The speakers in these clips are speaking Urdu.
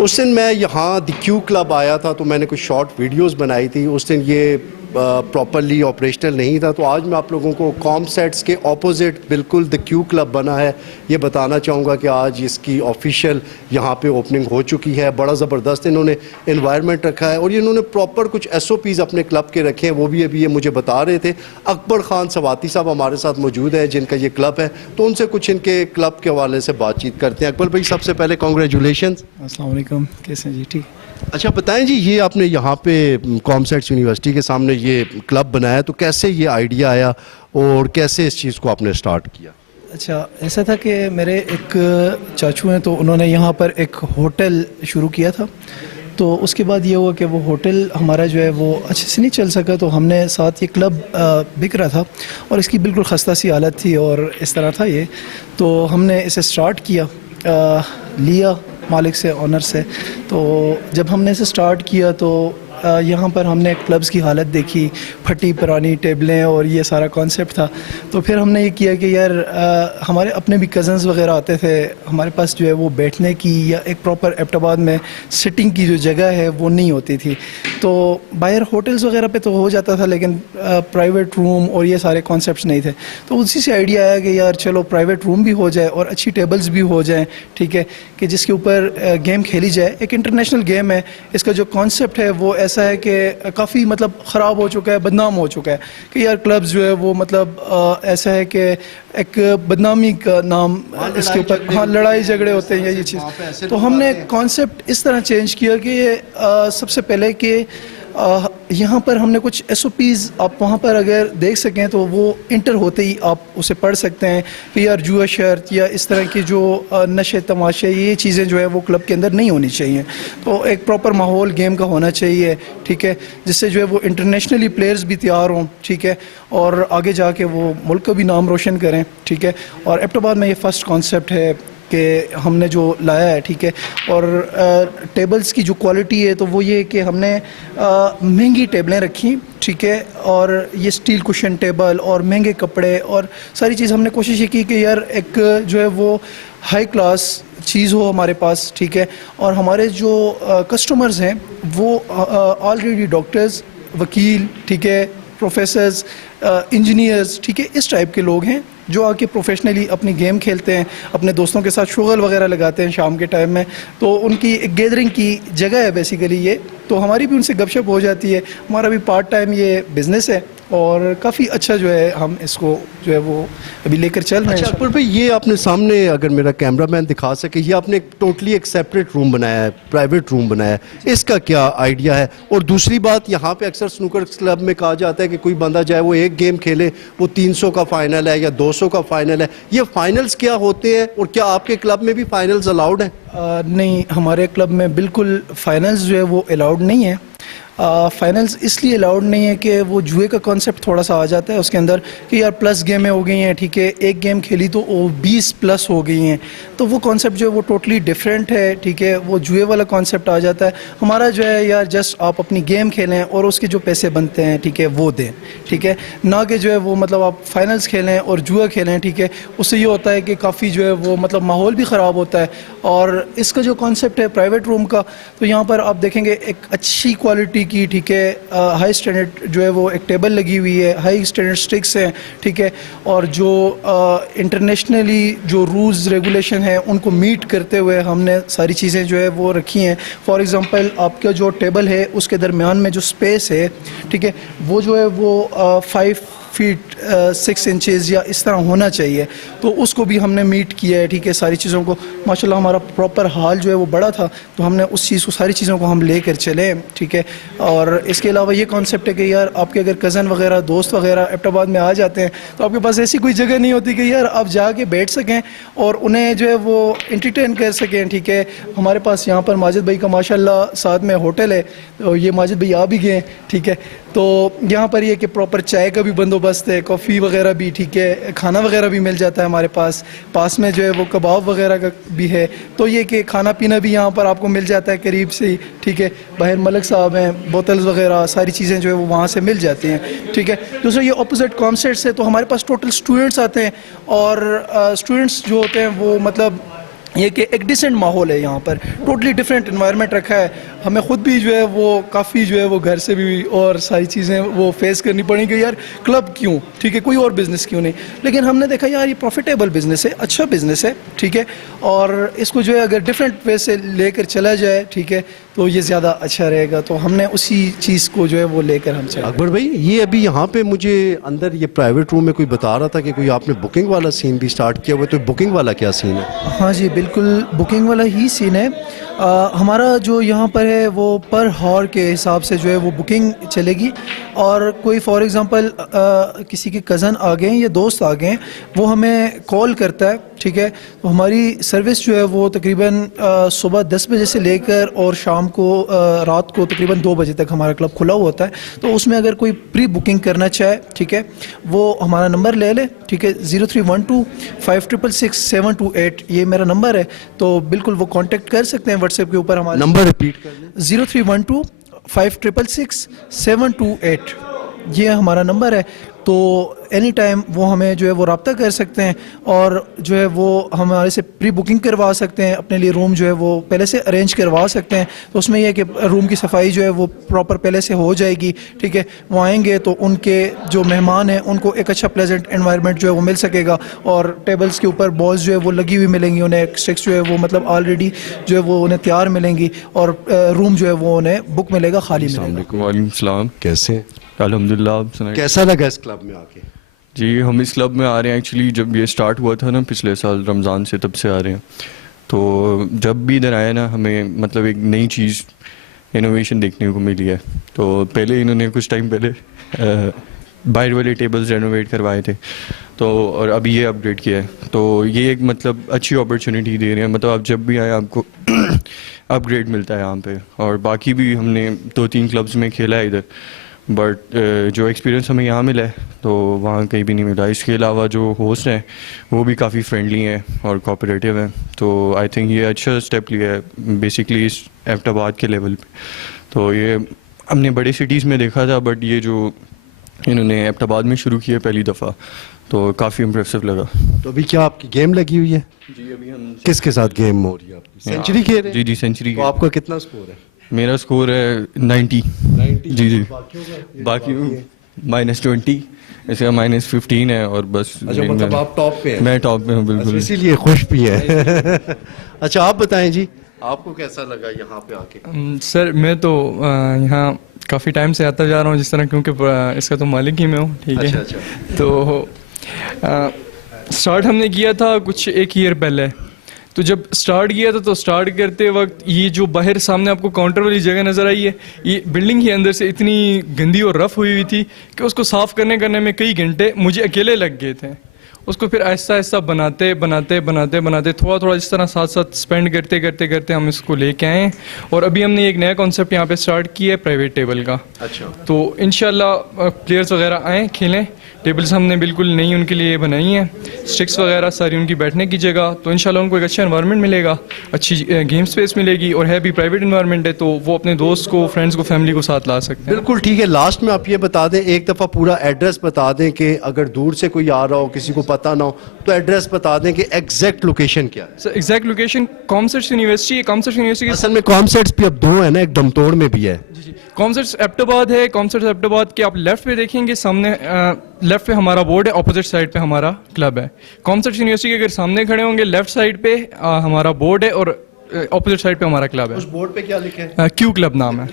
اس دن میں یہاں دی کیو کلب آیا تھا تو میں نے کچھ شارٹ ویڈیوز بنائی تھی. اس دن یہ پراپرلی آپریشنل نہیں تھا, تو آج میں آپ لوگوں کو کام سیٹس کے اپوزٹ بالکل دی کیو کلب بنا ہے یہ بتانا چاہوں گا کہ آج اس کی آفیشیل یہاں پہ اوپننگ ہو چکی ہے. بڑا زبردست انہوں نے انوائرمنٹ رکھا ہے اور انہوں نے پراپر کچھ ایس او پیز اپنے کلب کے رکھے ہیں, وہ بھی ابھی یہ مجھے بتا رہے تھے. اکبر خان سواتی صاحب ہمارے ساتھ موجود ہیں جن کا یہ کلب ہے, تو ان سے کچھ ان کے کلب کے حوالے سے بات چیت کرتے ہیں. اکبر بھائی سب سے پہلے کانگریچولیشنز. السلام علیکم, کیسے ہیں جی؟ ٹھیک. اچھا بتائیں جی, یہ آپ نے یہاں پہ کام سیٹس یونیورسٹی کے سامنے یہ کلب بنایا, تو کیسے یہ آئیڈیا آیا اور کیسے اس چیز کو آپ نے اسٹارٹ کیا؟ اچھا, ایسا تھا کہ میرے ایک چاچو ہیں, تو انہوں نے یہاں پر ایک ہوٹل شروع کیا تھا. تو اس کے بعد یہ ہوا کہ وہ ہوٹل ہمارا جو ہے وہ اچھے سے نہیں چل سکا, تو ہم نے ساتھ یہ کلب بک رہا تھا اور اس کی بالکل خستہ سی حالت تھی اور اس طرح تھا یہ. تو ہم نے اسے اسٹارٹ کیا, لیا مالک سے, آنر سے. تو جب ہم نے اسے اسٹارٹ کیا تو یہاں پر ہم نے کلبز کی حالت دیکھی, پھٹی پرانی ٹیبلیں اور یہ سارا کانسیپٹ تھا. تو پھر ہم نے یہ کیا کہ یار ہمارے اپنے بھی کزنز وغیرہ آتے تھے, ہمارے پاس جو ہے وہ بیٹھنے کی یا ایک پراپر ایبٹ آباد میں سٹنگ کی جو جگہ ہے وہ نہیں ہوتی تھی. تو باہر ہوٹلز وغیرہ پہ تو ہو جاتا تھا لیکن پرائیویٹ روم اور یہ سارے کانسیپٹس نہیں تھے. تو اسی سے آئیڈیا آیا کہ یار چلو پرائیویٹ روم بھی ہو جائے اور اچھی ٹیبلز بھی ہو جائیں, ٹھیک ہے, کہ جس کے اوپر گیم کھیلی جائے. ایک انٹرنیشنل گیم ہے, اس کا جو کانسیپٹ ہے وہ ایسا ہے کہ کافی مطلب خراب ہو چکا ہے, بدنام ہو چکا ہے کہ یار کلبز جو ہے وہ مطلب ایسا ہے کہ ایک بدنامی کا نام اس کے اوپر, ہاں لڑائی جھگڑے ہوتے ہیں یہ چیز. تو ہم نے کانسیپٹ اس طرح چینج کیا کہ سب سے پہلے کہ یہاں پر ہم نے کچھ ایس او پیز آپ وہاں پر اگر دیکھ سکیں تو وہ انٹر ہوتے ہی آپ اسے پڑھ سکتے ہیں کہ یار جوا شرط یا اس طرح کی جو نشے تماشے یہ چیزیں جو ہے وہ کلب کے اندر نہیں ہونی چاہیے. تو ایک پراپر ماحول گیم کا ہونا چاہیے, ٹھیک ہے, جس سے جو ہے وہ انٹرنیشنلی پلیئرز بھی تیار ہوں, ٹھیک ہے, اور آگے جا کے وہ ملک کا بھی نام روشن کریں, ٹھیک ہے. اور ایبٹ آباد میں یہ فرسٹ کانسیپٹ ہے کہ ہم نے جو لایا ہے, ٹھیک ہے. اور ٹیبلز کی جو کوالٹی ہے تو وہ یہ کہ ہم نے مہنگی ٹیبلیں رکھی, ٹھیک ہے, اور یہ اسٹیل کوشن ٹیبل اور مہنگے کپڑے اور ساری چیز ہم نے کوشش یہ کی کہ یار ایک جو ہے وہ ہائی کلاس چیز ہو ہمارے پاس, ٹھیک ہے. اور ہمارے جو کسٹمرز ہیں وہ آلریڈی ڈاکٹرز, وکیل, ٹھیک ہے, پروفیسرز, انجینئرز, ٹھیک ہے, اس ٹائپ کے لوگ ہیں جو آ کے پروفیشنلی اپنی گیم کھیلتے ہیں, اپنے دوستوں کے ساتھ شغل وغیرہ لگاتے ہیں شام کے ٹائم میں. تو ان کی ایک گیدرنگ کی جگہ ہے بیسیکلی یہ. تو ہماری بھی ان سے گپ شپ ہو جاتی ہے, ہمارا بھی پارٹ ٹائم یہ بزنس ہے اور کافی اچھا جو ہے ہم اس کو جو ہے وہ ابھی لے کر چل رہے ہیں. اچھا اکبر بھائی, یہ آپ نے سامنے اگر میرا کیمرہ مین دکھا سکے, یہ آپ نے ٹوٹلی ایک سیپریٹ روم بنایا ہے, پرائیویٹ روم بنایا ہے, اس کا کیا آئیڈیا ہے؟ اور دوسری بات, یہاں پہ اکثر سنوکر کلب میں کہا جاتا ہے کہ کوئی بندہ جائے وہ ایک گیم کھیلے وہ 300 کا فائنل ہے یا 200 کا فائنل ہے, یہ فائنلز کیا ہوتے ہیں اور کیا آپ کے کلب میں بھی فائنلز الاؤڈ ہیں؟ نہیں, ہمارے کلب میں بالکل فائنلز جو ہے وہ الاؤڈ نہیں ہے. فائنلز اس لیے الاؤڈ نہیں ہے کہ وہ جوئے کا کانسیپٹ تھوڑا سا آ جاتا ہے اس کے اندر کہ یار پلس گیمیں ہو گئی ہیں, ٹھیک ہے, ایک گیم کھیلی تو وہ 20 پلس ہو گئی ہیں. تو وہ کانسیپٹ جو ہے وہ ٹوٹلی ڈفرینٹ ہے, ٹھیک ہے, وہ جوئے والا کانسیپٹ آ جاتا ہے. ہمارا جو ہے یار جسٹ آپ اپنی گیم کھیلیں اور اس کے جو پیسے بنتے ہیں, ٹھیک ہے, وہ دیں, ٹھیک ہے, نہ کہ جو ہے وہ مطلب آپ فائنلز کھیلیں اور جوا کھیلیں, ٹھیک ہے. اس سے یہ ہوتا ہے کہ کافی جو ہے وہ مطلب ماحول بھی خراب ہوتا ہے. اور اس کا جو کانسیپٹ ہے پرائیویٹ روم کا, تو یہاں پر آپ دیکھیں گے ایک اچھی کوالٹی کی, ٹھیک ہے, ہائی اسٹینڈرڈ جو ہے وہ ایک ٹیبل لگی ہوئی ہے, ہائی اسٹینڈرڈ اسٹکس ہیں, ٹھیک ہے, اور جو انٹرنیشنلی جو رولز ریگولیشن ہیں ان کو میٹ کرتے ہوئے ہم نے ساری چیزیں جو ہے وہ رکھی ہیں. فار ایگزامپل آپ کا جو ٹیبل ہے اس کے درمیان میں جو اسپیس ہے, ٹھیک ہے, وہ جو ہے وہ 5 فیٹ 6 انچز یا اس طرح ہونا چاہیے. تو اس کو بھی ہم نے میٹ کیا ہے, ٹھیک ہے, ساری چیزوں کو. ماشاءاللہ ہمارا پراپر ہال جو ہے وہ بڑا تھا, تو ہم نے اس چیز کو ساری چیزوں کو ہم لے کر چلے, ٹھیک ہے. اور اس کے علاوہ یہ کانسیپٹ ہے کہ یار آپ کے اگر کزن وغیرہ, دوست وغیرہ ایبٹ آباد میں آ جاتے ہیں تو آپ کے پاس ایسی کوئی جگہ نہیں ہوتی کہ یار آپ جا کے بیٹھ سکیں اور انہیں جو ہے وہ انٹرٹین کر سکیں, ٹھیک ہے. ہمارے پاس یہاں پر ماجد بھائی کا ماشاءاللہ ساتھ میں ہوٹل ہے, تو یہ ماجد بھائی آ بھی گئے, ٹھیک ہے. تو یہاں پر یہ کہ پراپر چائے کا بھی بندوبست ہے, کافی وغیرہ بھی, ٹھیک ہے, کھانا وغیرہ بھی مل جاتا ہے ہمارے پاس میں جو ہے وہ کباب وغیرہ کا بھی ہے. تو یہ کہ کھانا پینا بھی یہاں پر آپ کو مل جاتا ہے قریب سے ہی, ٹھیک ہے. باہر ملک صاحب ہیں, بوتلز وغیرہ ساری چیزیں جو ہے وہ وہاں سے مل جاتی ہیں, ٹھیک ہے. دوسرا یہ اپوزٹ کانسیپٹس ہے, تو ہمارے پاس ٹوٹل اسٹوڈنٹس آتے ہیں اور اسٹوڈنٹس جو ہوتے ہیں وہ مطلب یہ کہ ایک ڈیسنٹ ماحول ہے یہاں پر, ٹوٹلی ڈفرینٹ انوائرمنٹ رکھا ہے. ہمیں خود بھی جو ہے وہ کافی جو ہے وہ گھر سے بھی اور ساری چیزیں وہ فیس کرنی پڑیں کہ یار کلب کیوں, ٹھیک ہے, کوئی اور بزنس کیوں نہیں. لیکن ہم نے دیکھا یار یہ پروفیٹیبل بزنس ہے, اچھا بزنس ہے, ٹھیک ہے, اور اس کو جو ہے اگر ڈفرینٹ وے سے لے کر چلا جائے, ٹھیک ہے, تو یہ زیادہ اچھا رہے گا. تو ہم نے اسی چیز کو جو ہے وہ لے کر ہم چلے. اکبر بھائی, یہ ابھی یہاں پہ مجھے اندر یہ پرائیویٹ روم میں کوئی بتا رہا تھا کہ کوئی آپ نے بکنگ والا سین بھی سٹارٹ کیا ہوا ہے, تو بکنگ والا کیا سین ہے؟ ہاں جی بالکل, بکنگ والا ہی سین ہے. ہمارا جو یہاں پر ہے وہ پر ہار کے حساب سے جو ہے وہ بکنگ چلے گی. اور کوئی فار ایگزامپل کسی کے کزن آ گئے یا دوست آ گئے, وہ ہمیں کال کرتا ہے, ٹھیک ہے, تو ہماری سروس جو ہے وہ تقریباً صبح 10 بجے سے لے کر اور شام کو رات کو تقریباً 2 بجے تک ہمارا کلب کھلا ہوا ہوتا ہے. تو اس میں اگر کوئی پری بکنگ کرنا چاہے, ٹھیک ہے, وہ ہمارا نمبر لے لے, ٹھیک ہے, 0312566728 یہ میرا نمبر ہے. تو بالکل وہ کانٹیکٹ کر سکتے ہیں واٹس ایپ کے اوپر. ہمارا نمبر ریپیٹ کر دیں. 0312566728 یہ ہمارا نمبر ہے. تو اینی ٹائم وہ ہمیں جو ہے وہ رابطہ کر سکتے ہیں, اور جو ہے وہ ہمارے سے پری بکنگ کروا سکتے ہیں, اپنے لیے روم جو ہے وہ پہلے سے ارینج کروا سکتے ہیں. تو اس میں یہ ہے کہ روم کی صفائی جو ہے وہ پراپر پہلے سے ہو جائے گی, ٹھیک ہے. وہ آئیں گے تو ان کے جو مہمان ہیں ان کو ایک اچھا پلیزنٹ انوائرمنٹ جو ہے وہ مل سکے گا, اور ٹیبلز کے اوپر بالز جو ہے وہ لگی ہوئی ملیں گی انہیں, اسٹکس جو ہے وہ مطلب آلریڈی جو ہے وہ انہیں تیار ملیں گی, اور روم جو ہے وہ انہیں بک ملے گا, خالی ملے گا. وعلیکم السلام. کیسے, الحمدللہ. آپ سنائیں. کیسا لگا اس کلب میں آ کے؟ جی ہم اس کلب میں آ رہے ہیں ایکچولی جب یہ سٹارٹ ہوا تھا نا پچھلے سال رمضان سے, تب سے آ رہے ہیں. تو جب بھی ادھر آئے نا ہمیں مطلب ایک نئی چیز انوویشن دیکھنے کو ملی ہے. تو پہلے انہوں نے کچھ ٹائم پہلے باہر والے ٹیبلز رینوویٹ کروائے تھے, تو اور ابھی یہ اپ گریڈ کیا ہے. تو یہ ایک مطلب اچھی اپرچونیٹی دے رہے ہیں, مطلب آپ جب بھی آئیں آپ کو اپ گریڈ ملتا ہے یہاں پہ. اور باقی بھی ہم نے 2-3 کلبز میں کھیلا ہے ادھر, بٹ جو ایکسپیرینس ہمیں یہاں ملا ہے تو وہاں کہیں بھی نہیں ملا. اس کے علاوہ جو ہوسٹ ہیں وہ بھی کافی فرینڈلی ہیں اور کوآپریٹیو ہیں. تو آئی تھنک یہ اچھا اسٹیپ لیا ہے بیسکلی اس ایبٹ آباد کے لیول پہ. تو یہ ہم نے بڑے سٹیز میں دیکھا تھا, بٹ یہ جو انہوں نے ایبٹ آباد میں شروع کیا پہلی دفعہ, تو کافی امپریسو لگا. تو ابھی کیا آپ کی گیم لگی ہوئی ہے؟ جی ابھی ہم کس کے ساتھ گیم ہو رہی ہے آپ کی؟ سینچری کھیل رہے ہیں؟ جی سینچری. تو آپ کا کتنا سکور ہے؟ میرا سکور ہے 90. جی باقی -20, اس کا -15 ہے, اور بس. اچھا مطلب آپ ٹاپ پہ ہیں؟ میں ٹاپ پہ ہوں بالکل, اسی لیے خوش بھی ہے. اچھا آپ بتائیں جی, آپ کو کیسا لگا یہاں پہ آ کے؟ سر میں تو یہاں کافی ٹائم سے آتا جا رہا ہوں جس طرح, کیونکہ اس کا تو مالک ہی میں ہوں, ٹھیک ہے. تو سٹارٹ ہم نے کیا تھا کچھ 1 ایئر پہلے. تو جب سٹارٹ کیا تھا تو سٹارٹ کرتے وقت یہ جو باہر سامنے آپ کو کاؤنٹر والی جگہ نظر آئی ہے, یہ بلڈنگ ہی اندر سے اتنی گندی اور رف ہوئی تھی کہ اس کو صاف کرنے میں کئی گھنٹے مجھے اکیلے لگ گئے تھے. اس کو پھر آہستہ آہستہ بناتے تھوڑا اس طرح ساتھ اسپینڈ کرتے ہم اس کو لے کے آئے ہیں. اور ابھی ہم نے ایک نیا کانسیپٹ یہاں پہ سٹارٹ کیا ہے پرائیویٹ ٹیبل کا. اچھا. تو انشاءاللہ پلیئرز وغیرہ آئیں کھیلیں. ٹیبلز ہم نے بالکل نئی ان کے لیے بنائی ہیں, اسٹکس وغیرہ ساری ان کی بیٹھنے کی جگہ. تو انشاءاللہ ان کو ایک اچھا انوائرمنٹ ملے گا, اچھی گیم اسپیس ملے گی, اور ہے بھی پرائیویٹ انوائرمنٹ ہے, تو وہ اپنے دوست کو, فرینڈس کو, فیملی کو ساتھ لا سکتے ہیں. بالکل ٹھیک ہے. لاسٹ میں آپ یہ بتا دیں, ایک دفعہ پورا ایڈریس بتا دیں کہ اگر دور سے کوئی آ رہا ہو, کسی کو پتہ نہ ہو, تو ایڈریس بتا دیں کہ ایگزیکٹ لوکیشن کیا ہے. سر ایگزیکٹ لوکیشن کامسرٹس یونیورسٹی. کامسرٹس یونیورسٹی اصل میں کامسیٹس بھی اب 2 ہیں نا, ایک دمتوڑ میں بھی ہے. جی کامسرٹس ایبٹ آباد ہے. کامسرٹس ایبٹ آباد کے آپ لیفٹ پہ دیکھیں گے, سامنے لیفٹ پہ ہمارا بورڈ ہے, اپوزٹ سائڈ پہ ہمارا کلب ہے. کامسرٹس یونیورسٹی کے اگر سامنے کھڑے ہوں گے لیفٹ سائڈ پہ ہمارا بورڈ ہے, اور اپوزٹ سائڈ پہ ہمارا کلب ہے. اس بورڈ پہ کیا لکھا ہے؟ کیو کلب نام ہے.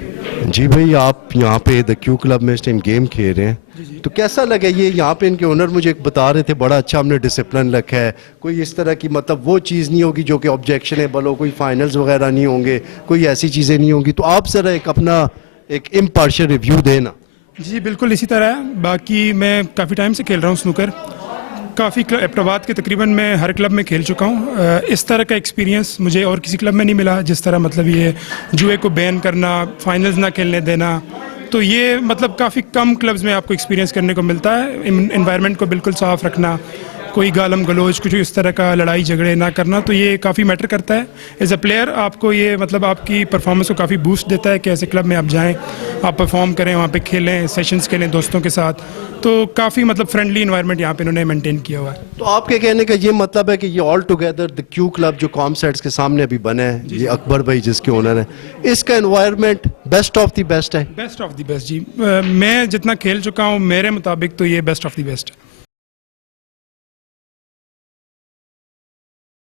جی بھائی, آپ یہاں پہ دا کیو کلب میں اس ٹائم گیم کھیل رہے ہیں, تو کیسا لگا یہ یہاں پہ ان کے اونر مجھے بتا رہے تھے بڑا اچھا ہم نے ڈسپلن رکھا ہے, کوئی اس طرح کی مطلب وہ چیز نہیں ہوگی جو کہ آبجیکشنیبل ہو, کوئی فائنلز وغیرہ نہیں ہوں گے, کوئی ایسی چیزیں نہیں ہوں گی. تو آپ ذرا ایک اپنا ایک امپارشل ریویو دینا. جی بالکل اسی طرح ہے. باقی میں کافی ٹائم سے کھیل رہا ہوں سنوکر, کافی ایبٹ آباد کے تقریباً میں ہر کلب میں کھیل چکا ہوں. اس طرح کا ایکسپیرینس مجھے اور کسی کلب میں نہیں ملا, جس طرح مطلب یہ جوئے کو بین کرنا, فائنلز نہ کھیلنے دینا. تو یہ مطلب کافی کم کلبز میں آپ کو ایکسپیرینس کرنے کو ملتا ہے. انوائرمنٹ کو بالکل صاف رکھنا, کوئی گالم گلوچ کچھ اس طرح کا لڑائی جھگڑے نہ کرنا, تو یہ کافی میٹر کرتا ہے. ایز اے پلیئر آپ کو یہ مطلب آپ کی پرفارمنس کو کافی بوسٹ دیتا ہے کہ ایسے کلب میں آپ جائیں, آپ پرفارم کریں, وہاں پہ کھیلیں, سیشنز کھیلیں دوستوں کے ساتھ. تو کافی مطلب فرینڈلی انوائرمنٹ یہاں پہ انہوں نے مینٹین کیا ہوا ہے. تو آپ کے کہنے کا یہ مطلب ہے کہ یہ all together the Q club جو کام سیٹس کے سامنے ابھی بنا ہے, یہ اکبر بھائی جس کے اونر ہیں, اس کا environment best of the best ہے؟ بیسٹ آف دی بیسٹ جی, میں جتنا کھیل چکا ہوں میرے مطابق تو یہ بیسٹ آف دی بیسٹ ہے.